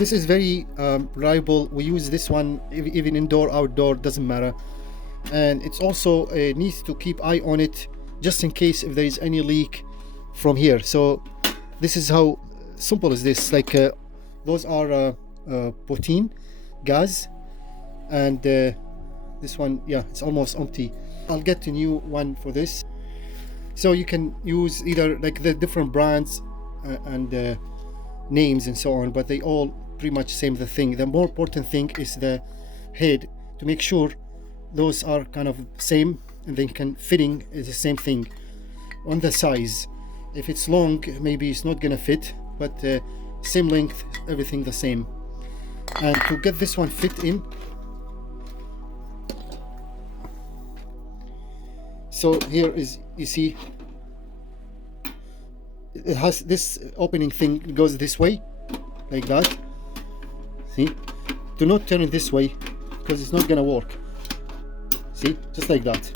This is very reliable. We use this one even indoor, outdoor, doesn't matter. And it's also needs to keep eye on it just in case if there is any leak from here. So this is how simple is this. Like those are Butane gas, and this one, yeah, it's almost empty. I'll get a new one for this. So you can use either like the different brands and names and so on, but they all pretty much same the thing. The more important thing is the head, to make sure those are kind of same, and then can fitting is the same thing on the size. If it's long, maybe it's not gonna fit, but same length, everything the same. And to get this one fit in, so here is, you see, it has this opening thing, goes this way like that. See, do not turn it this way because it's not gonna work. See, just like that.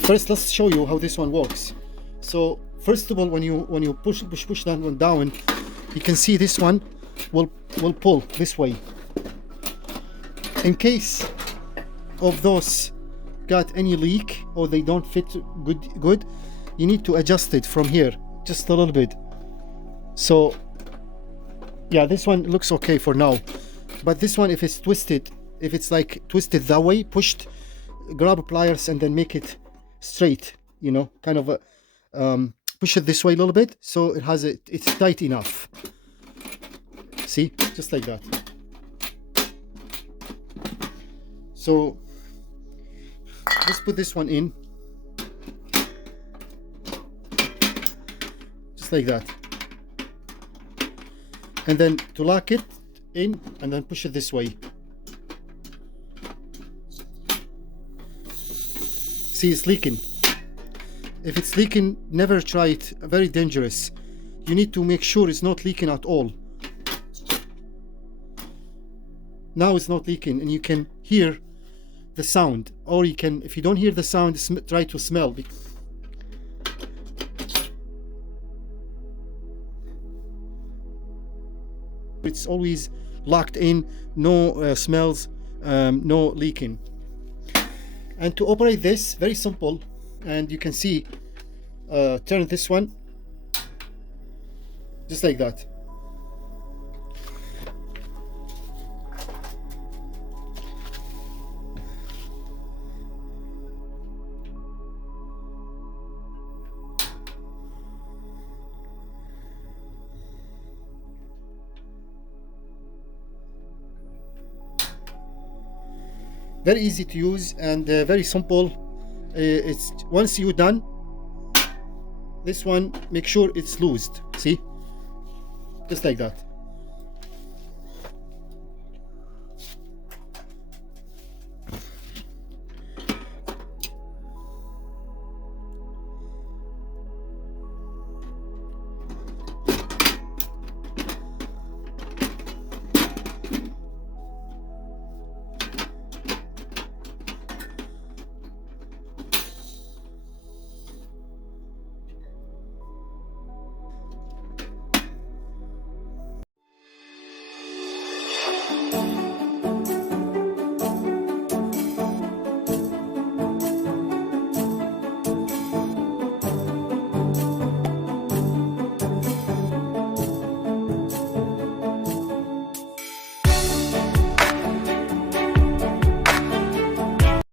First, let's show you how this one works. So first of all, when you push that one down, you can see this one will pull this way. In case of those got any leak or they don't fit good, you need to adjust it from here just a little bit. So yeah, this one looks okay for now, but this one, if it's twisted, if it's like twisted that way, pushed, grab pliers and then make it straight, you know, kind of push it this way a little bit so it has it's tight enough. See, just like that. So let's put this one in just like that, and then to lock it in and then push it this way. See, it's leaking. If it's leaking, never try it. Very dangerous. You need to make sure it's not leaking at all. Now it's not leaking, and you can hear the sound, or you can, if you don't hear the sound, try to smell. It's always locked in, no smells, no leaking. And to operate this, very simple, and you can see, turn this one just like that. Very easy to use and very simple. It's once you're done, this one, make sure it's loosed. See, just like that.